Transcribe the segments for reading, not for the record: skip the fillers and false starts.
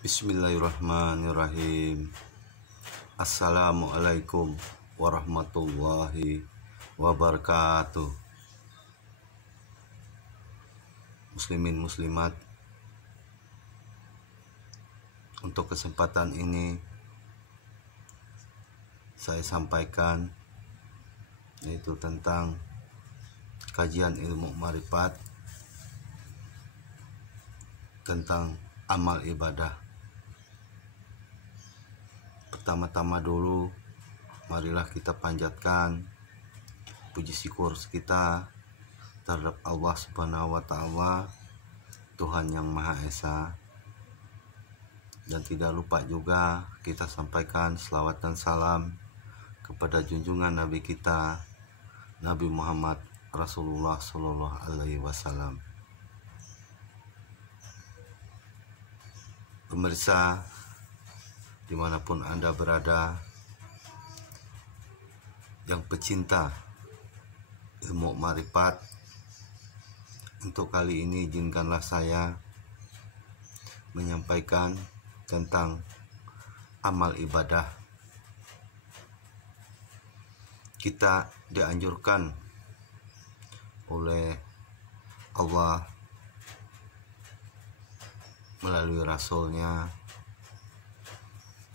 Bismillahirrahmanirrahim. Assalamualaikum warahmatullahi wabarakatuh. Muslimin muslimat, untuk kesempatan ini saya sampaikan yaitu tentang kajian ilmu ma'rifat tentang amal ibadah. Pertama-tama dulu, marilah kita panjatkan puji syukur kita terhadap Allah Subhanahu wa Ta'ala, Tuhan yang Maha Esa. Dan tidak lupa juga kita sampaikan selawat dan salam kepada junjungan Nabi kita, Nabi Muhammad Rasulullah Sallallahu Alaihi Wasallam. Pemirsa, dimanapun Anda berada, yang pecinta ilmu ma'rifat, untuk kali ini izinkanlah saya menyampaikan tentang amal ibadah. Kita dianjurkan oleh Allah melalui Rasulnya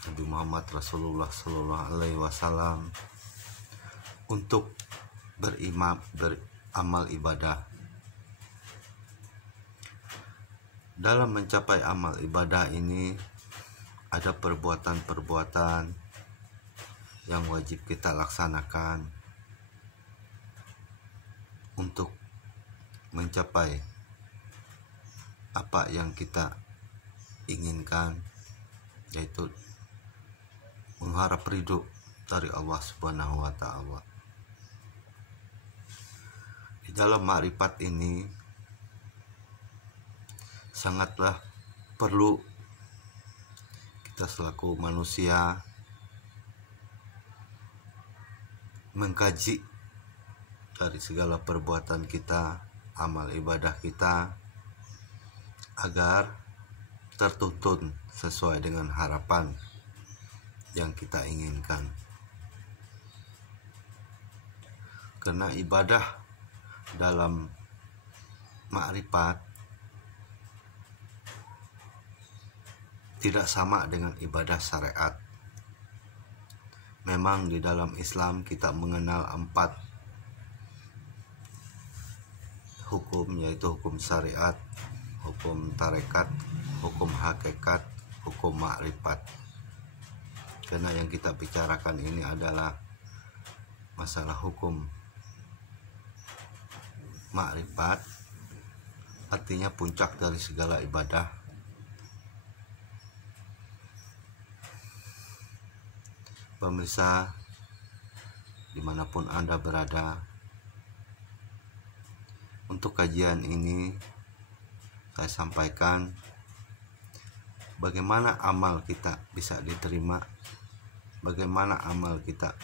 Nabi Muhammad Rasulullah Sallallahu Alaihi Wasallam untuk beramal ibadah. Dalam mencapai amal ibadah ini ada perbuatan-perbuatan yang wajib kita laksanakan untuk mencapai apa yang kita inginkan, yaitu mengharap ridho dari Allah Subhanahu wa Ta'ala. Di dalam ma'rifat ini sangatlah perlu kita selaku manusia mengkaji dari segala perbuatan kita, amal ibadah kita, agar tertuntun sesuai dengan harapan yang kita inginkan. Karena ibadah dalam ma'rifat tidak sama dengan ibadah syariat. Memang di dalam Islam kita mengenal 4 hukum, yaitu hukum syariat, hukum tarekat, hukum hakikat, hukum ma'rifat. Karena yang kita bicarakan ini adalah masalah hukum ma'rifat, artinya puncak dari segala ibadah. Pemirsa, dimanapun Anda berada, untuk kajian ini saya sampaikan bagaimana amal kita bisa diterima, bagaimana amal kita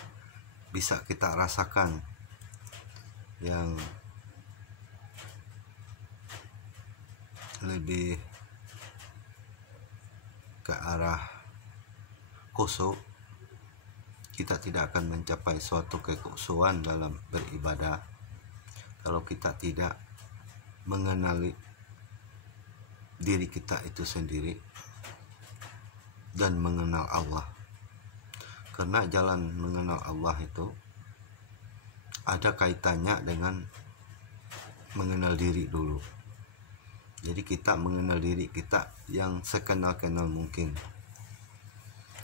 bisa kita rasakan yang lebih ke arah khusyuk. Kita tidak akan mencapai suatu kekhusyuan dalam beribadah kalau kita tidak mengenali diri kita itu sendiri dan mengenal Allah. Karena jalan mengenal Allah itu ada kaitannya dengan mengenal diri dulu. Jadi kita mengenal diri kita yang sekenal-kenal mungkin.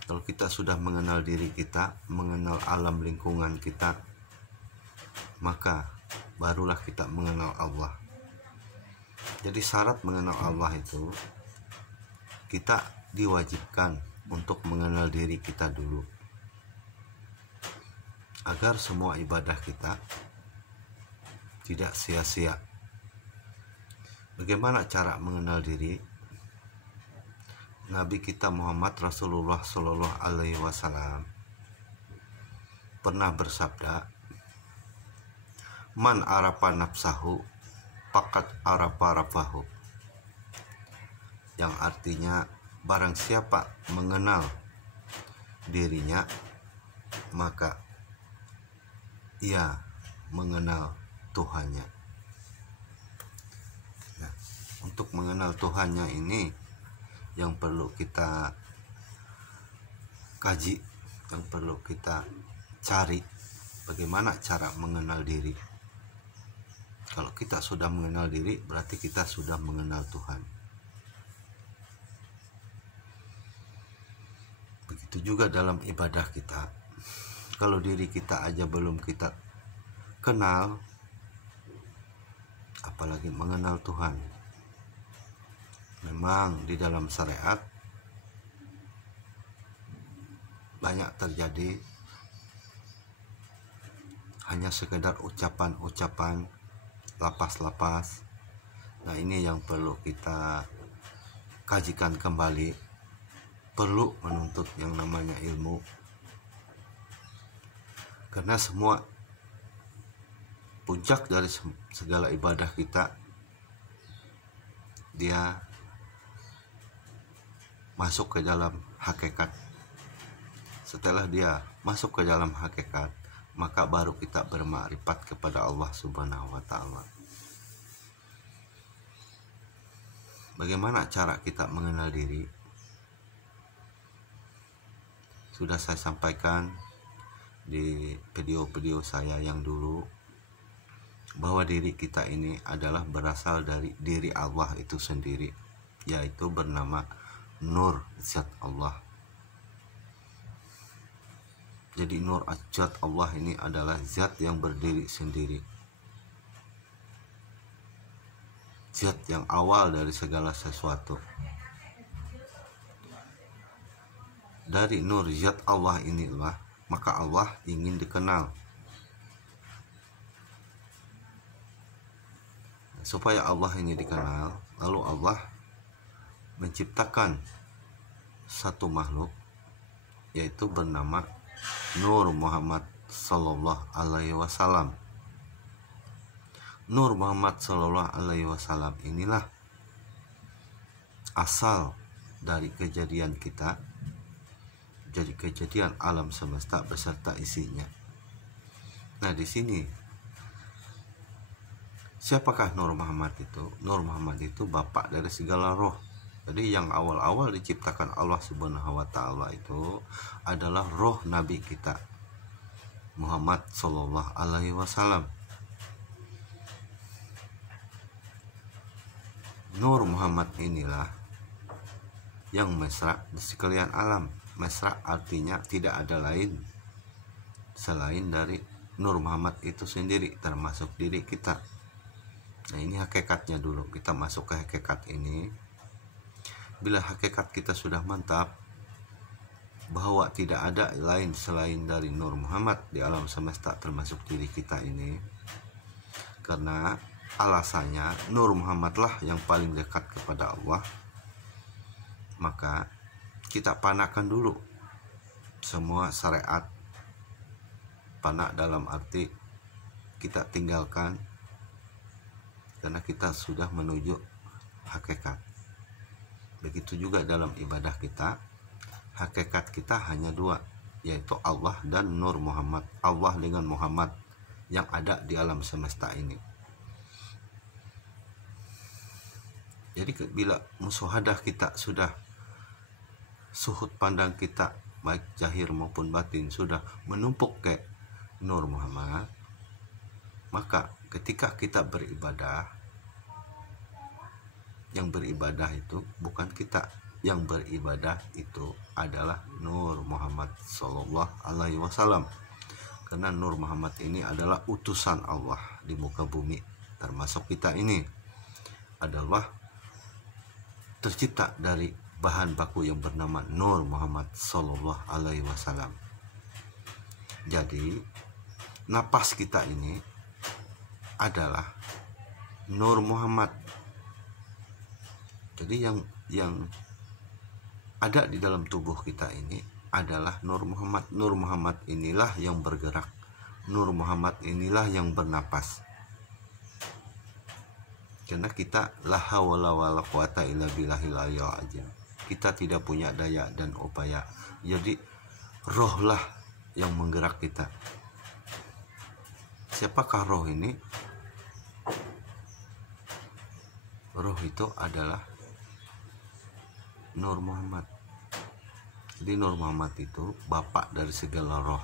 Kalau kita sudah mengenal diri kita, mengenal alam lingkungan kita, maka barulah kita mengenal Allah. Jadi syarat mengenal Allah itu kita diwajibkan untuk mengenal diri kita dulu, agar semua ibadah kita tidak sia-sia. Bagaimana cara mengenal diri? Nabi kita Muhammad Rasulullah Sallallahu Alaihi Wasallam pernah bersabda, "Man arafa nafsahu, faqad arafa rabbahu." Yang artinya, barang siapa mengenal dirinya, maka ia mengenal Tuhannya. Nah, untuk mengenal Tuhannya ini yang perlu kita kaji, yang perlu kita cari, bagaimana cara mengenal diri. Kalau kita sudah mengenal diri, berarti kita sudah mengenal Tuhan. Begitu juga dalam ibadah kita. Kalau diri kita aja belum kita kenal, apalagi mengenal Tuhan. Memang di dalam syariat banyak terjadi hanya sekedar ucapan-ucapan, lapas-lapas. Nah, ini yang perlu kita kajikan kembali. Perlu menuntut yang namanya ilmu, karena semua puncak dari segala ibadah kita, dia masuk ke dalam hakikat. Setelah dia masuk ke dalam hakikat, maka baru kita bermakrifat kepada Allah Subhanahu wa Ta'ala. Bagaimana cara kita mengenal diri? Sudah saya sampaikan di video-video saya yang dulu, bahwa diri kita ini adalah berasal dari diri Allah itu sendiri, yaitu bernama Nur Zat Allah. Jadi Nur Zat Allah ini adalah zat yang berdiri sendiri, zat yang awal dari segala sesuatu. Dari Nur Zat Allah inilah maka Allah ingin dikenal. Supaya Allah ini dikenal, lalu Allah menciptakan satu makhluk, yaitu bernama Nur Muhammad Sallallahu Alaihi Wasallam. Nur Muhammad Sallallahu Alaihi Wasallam inilah asal dari kejadian kita, jadi kejadian alam semesta beserta isinya. Nah, di sini siapakah Nur Muhammad itu? Nur Muhammad itu bapak dari segala roh. Jadi yang awal-awal diciptakan Allah Subhanahu wa Ta'ala itu adalah roh Nabi kita Muhammad Sallallahu Alaihi Wasallam. Nur Muhammad inilah yang mesra di sekalian alam. Mesra artinya tidak ada lain selain dari Nur Muhammad itu sendiri, termasuk diri kita. Nah, ini hakikatnya dulu. Kita masuk ke hakikat ini. Bila hakikat kita sudah mantap bahwa tidak ada lain selain dari Nur Muhammad di alam semesta, termasuk diri kita ini, karena alasannya Nur Muhammadlah yang paling dekat kepada Allah, maka kita panakan dulu semua syariat. Panak dalam arti kita tinggalkan, karena kita sudah menuju hakikat. Begitu juga dalam ibadah kita, hakikat kita hanya dua, yaitu Allah dan Nur Muhammad. Allah dengan Muhammad yang ada di alam semesta ini. Jadi bila musyahadah kita sudah, suhud pandang kita baik zahir maupun batin sudah menumpuk ke Nur Muhammad, maka ketika kita beribadah, yang beribadah itu bukan kita, yang beribadah itu adalah Nur Muhammad Sallallahu Alaihi Wasallam. Karena Nur Muhammad ini adalah utusan Allah di muka bumi, termasuk kita ini adalah tercipta dari bahan baku yang bernama Nur Muhammad Sallallahu Alaihi Wasallam. Jadi napas kita ini adalah Nur Muhammad. Jadi yang ada di dalam tubuh kita ini adalah Nur Muhammad. Nur Muhammad inilah yang bergerak. Nur Muhammad inilah yang bernapas. Karena kita la haula wala quwata illa billahil aliyyil azim. kita tidak punya daya dan upaya. Jadi rohlah yang menggerak kita. Siapakah roh ini? Roh itu adalah Nur Muhammad. Jadi Nur Muhammad itu bapak dari segala roh.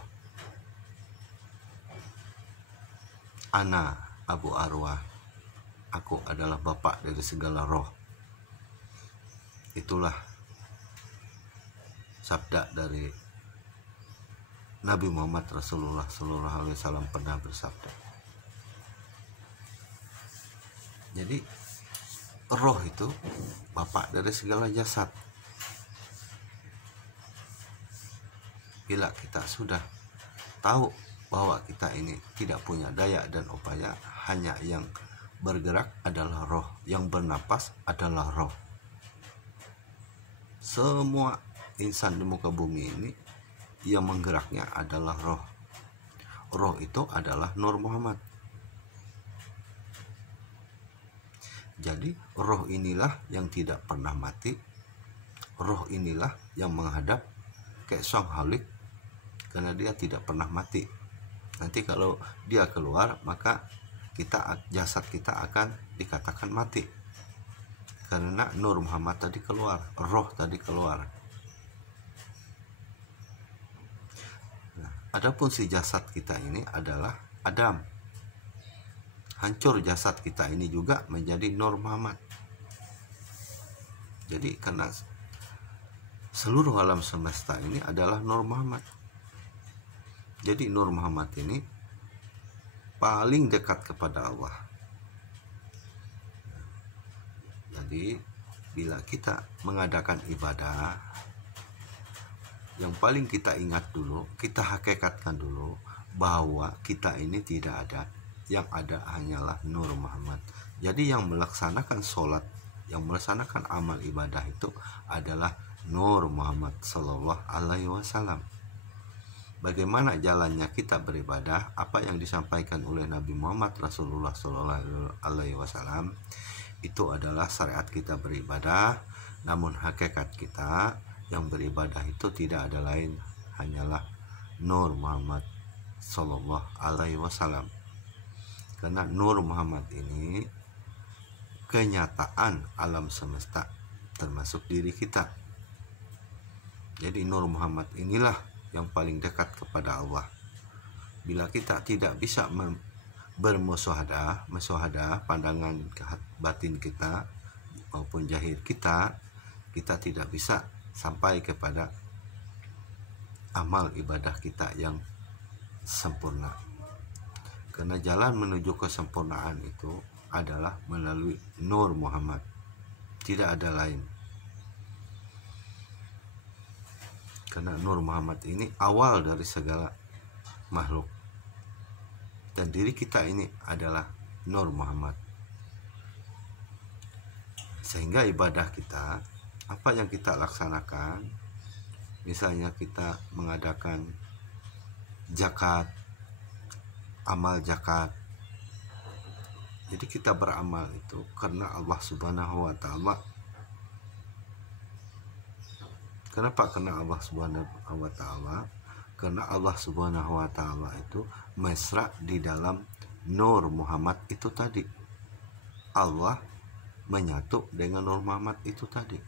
Ana Abu Arwah, aku adalah bapak dari segala roh. Itulah sabda dari Nabi Muhammad Rasulullah SAW pernah bersabda. Jadi roh itu bapak dari segala jasad. Bila kita sudah tahu bahwa kita ini tidak punya daya dan upaya, hanya yang bergerak adalah roh, yang bernapas adalah roh. Semua insan di muka bumi ini yang menggeraknya adalah roh. Roh itu adalah Nur Muhammad. Jadi roh inilah yang tidak pernah mati. Roh inilah yang menghadap ke Sang Halik, karena dia tidak pernah mati. Nanti kalau dia keluar, maka jasad kita akan dikatakan mati, karena Nur Muhammad tadi keluar, roh tadi keluar. Nah, adapun si jasad kita ini adalah Adam. Hancur jasad kita ini juga menjadi Nur Muhammad. Jadi karena seluruh alam semesta ini adalah Nur Muhammad. Jadi Nur Muhammad ini paling dekat kepada Allah. Jadi bila kita mengadakan ibadah, yang paling kita ingat dulu, kita hakikatkan dulu bahwa kita ini tidak ada, yang ada hanyalah Nur Muhammad. Jadi yang melaksanakan sholat, yang melaksanakan amal ibadah itu adalah Nur Muhammad Sallallahu Alaihi Wasallam. Bagaimana jalannya kita beribadah, apa yang disampaikan oleh Nabi Muhammad Rasulullah Sallallahu Alaihi Wasallam, itu adalah syariat kita beribadah. Namun hakikat kita yang beribadah itu tidak ada lain, hanyalah Nur Muhammad Sallallahu Alaihi Wasallam. Karena Nur Muhammad ini kenyataan alam semesta, termasuk diri kita. Jadi Nur Muhammad inilah yang paling dekat kepada Allah. Bila kita tidak bisa bermusyahadah pandangan batin kita maupun zahir kita tidak bisa sampai kepada amal ibadah kita yang sempurna. Karena jalan menuju kesempurnaan itu adalah melalui Nur Muhammad, tidak ada lain. Karena Nur Muhammad ini awal dari segala makhluk, dan diri kita ini adalah Nur Muhammad. Sehingga ibadah kita, apa yang kita laksanakan, misalnya kita mengadakan zakat, amal zakat, jadi kita beramal itu karena Allah Subhanahu wa Ta'ala. Kenapa? Karena Allah Subhanahu wa Ta'ala. Karena Allah Subhanahu wa Ta'ala itu mesra di dalam Nur Muhammad itu tadi. Allah menyatu dengan Nur Muhammad itu tadi.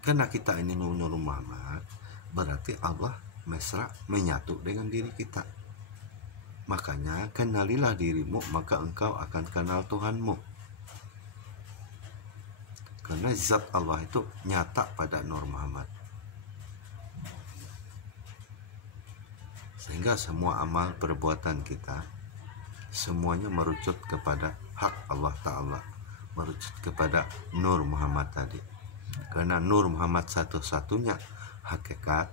Karena kita ini Nur Muhammad, berarti Allah mesra menyatu dengan diri kita. Makanya kenalilah dirimu, maka engkau akan kenal Tuhanmu. Karena zat Allah itu nyata pada Nur Muhammad. Sehingga semua amal perbuatan kita semuanya merucut kepada hak Allah Ta'ala, merucut kepada Nur Muhammad tadi. Karena Nur Muhammad satu-satunya hakikat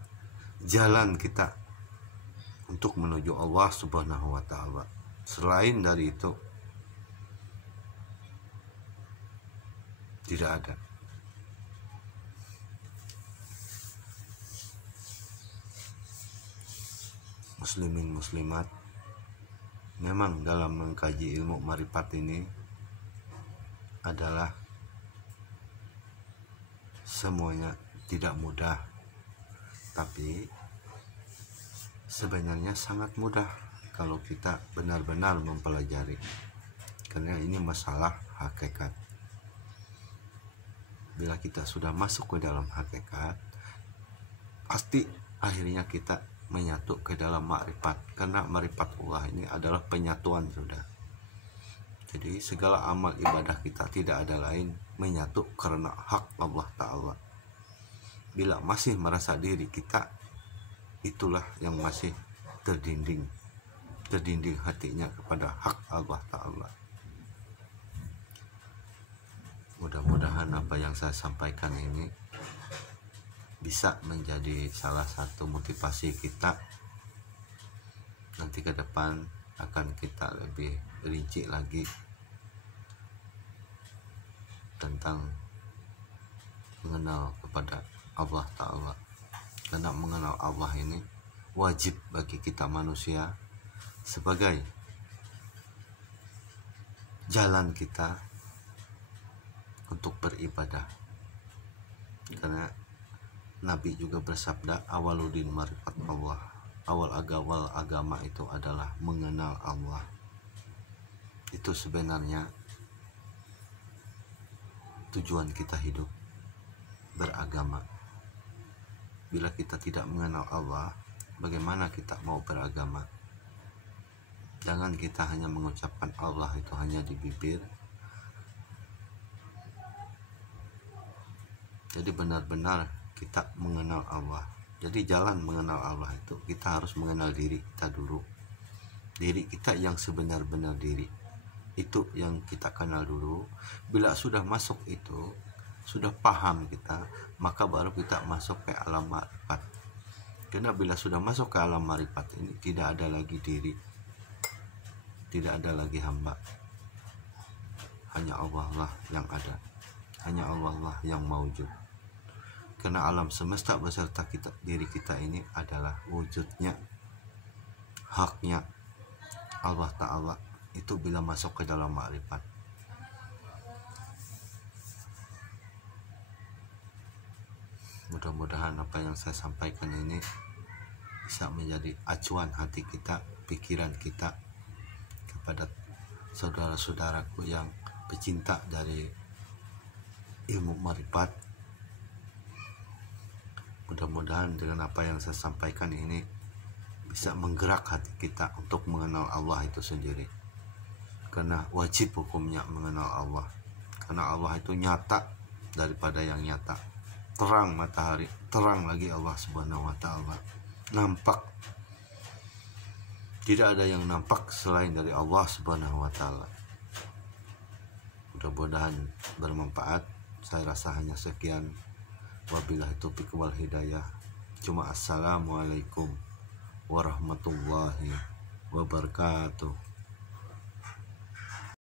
jalan kita untuk menuju Allah Subhanahu wa Ta'ala. Selain dari itu tidak ada. Muslimin muslimat, memang dalam mengkaji ilmu marifat ini adalah semuanya tidak mudah, tapi sebenarnya sangat mudah kalau kita benar-benar mempelajari, karena ini masalah hakikat. Bila kita sudah masuk ke dalam hakikat, pasti akhirnya kita menyatu ke dalam makrifat, karena ma'rifatullah ini adalah penyatuan sudah. Jadi segala amal ibadah kita tidak ada lain menyatu karena hak Allah Ta'ala. Bila masih merasa diri kita, itulah yang masih terdinding hatinya kepada hak Allah Ta'ala. Mudah-mudahan apa yang saya sampaikan ini bisa menjadi salah satu motivasi kita. Nanti ke depan akan kita lebih rinci lagi tentang mengenal kepada Allah Ta'ala, karena mengenal Allah ini wajib bagi kita manusia sebagai jalan kita untuk beribadah. Karena Nabi juga bersabda, awaludin marifat Allah, awal agama itu adalah mengenal Allah. Itu sebenarnya tujuan kita hidup beragama. Bila kita tidak mengenal Allah, bagaimana kita mau beragama? Jangan kita hanya mengucapkan Allah itu hanya di bibir. Jadi benar-benar kita mengenal Allah. Jadi jalan mengenal Allah itu kita harus mengenal diri kita dulu. Diri kita yang sebenar-benar diri. Itu yang kita kenal dulu. Bila sudah masuk itu, sudah paham kita, maka baru kita masuk ke alam ma'rifat. Karena bila sudah masuk ke alam ma'rifat ini, tidak ada lagi diri, tidak ada lagi hamba. Hanya Allah lah yang ada, hanya Allah lah yang maujud. Karena alam semesta beserta kita, diri kita ini adalah wujudnya, haknya Allah Ta'ala. Itu bila masuk ke dalam ma'rifat. Mudah-mudahan apa yang saya sampaikan ini bisa menjadi acuan hati kita, pikiran kita kepada saudara-saudaraku yang pecinta dari ilmu ma'rifat. Mudah-mudahan dengan apa yang saya sampaikan ini bisa menggerak hati kita untuk mengenal Allah itu sendiri. Karena wajib hukumnya mengenal Allah. Karena Allah itu nyata daripada yang nyata. Terang matahari, terang lagi Allah Subhanahu wa Ta'ala. Nampak. Tidak ada yang nampak selain dari Allah Subhanahu wa Ta'ala. Mudah-mudahan bermanfaat. Saya rasa hanya sekian. Wabillahi taufiq wal hidayah. Cuma assalamualaikum warahmatullahi wabarakatuh.